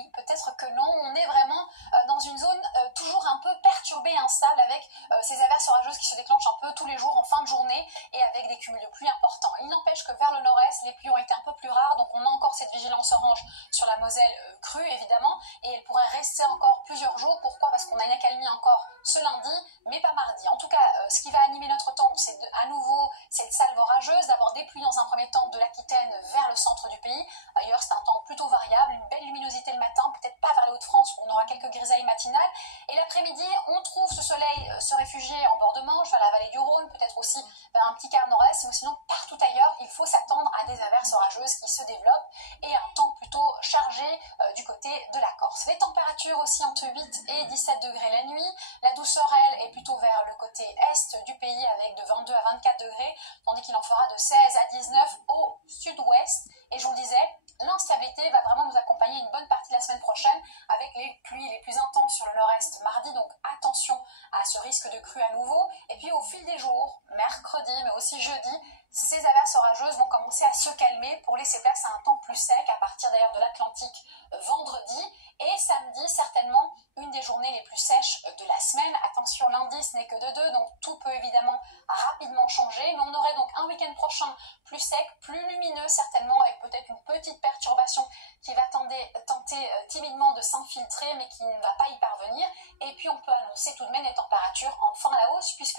oui, peut-être que non. On est vraiment dans une zone toujours un peu perturbée et instable avec ces averses orageuses qui se déclenchent un peu tous les jours en fin de journée et avec des cumuls de pluie importants. Il n'empêche que vers le nord-est, les pluies ont été un peu plus rares, donc on a encore cette vigilance orange sur la Moselle crue évidemment, et elle pourrait rester encore plusieurs jours. Pourquoi? Parce qu'on a une accalmie encore ce lundi, mais pas mardi. En tout cas, ce qui va animer notre temps, c'est à nouveau cette salve orageuse, d'abord des pluies dans un premier temps de l'Aquitaine vers le centre du pays. Ailleurs, c'est un temps plutôt variable, une belle luminosité le matin, peut-être pas vers les Hauts-de-France où on aura quelques grisailles matinales. Et l'après-midi, on trouve ce soleil se réfugier en bord de Manche, vers la vallée du Rhône, peut-être aussi vers un petit quart nord-est, mais sinon partout ailleurs, il faut s'attendre à des averses orageuses qui se développent et un temps plutôt chargé du côté de la Corse. Les températures aussi entre 8 et 17 degrés la nuit. La douceur, elle, est plutôt vers le côté est du pays avec de 22 à 24 degrés, tandis qu'il en fera de 16 à 19 au sud-ouest. Et je vous le disais, l'instabilité va vraiment nous accompagner une bonne partie de la semaine prochaine avec les pluies les plus intenses sur le nord-est mardi, donc attention à ce risque de crue à nouveau. Et puis au fil des jours, mercredi mais aussi jeudi, ces averses orageuses vont commencer à se calmer pour laisser place à un temps plus sec à partir d'ailleurs de l'Atlantique vendredi, et samedi certainement une des journées les plus sèches de la semaine. Attention, lundi ce n'est que de 2, donc tout peut évidemment rapidement changer, mais on aurait donc un week-end prochain plus sec, plus lumineux certainement, avec peut-être une petite perturbation qui va tenter timidement de s'infiltrer mais qui ne va pas y parvenir. Et puis on peut annoncer tout de même des températures enfin à la hausse, puisque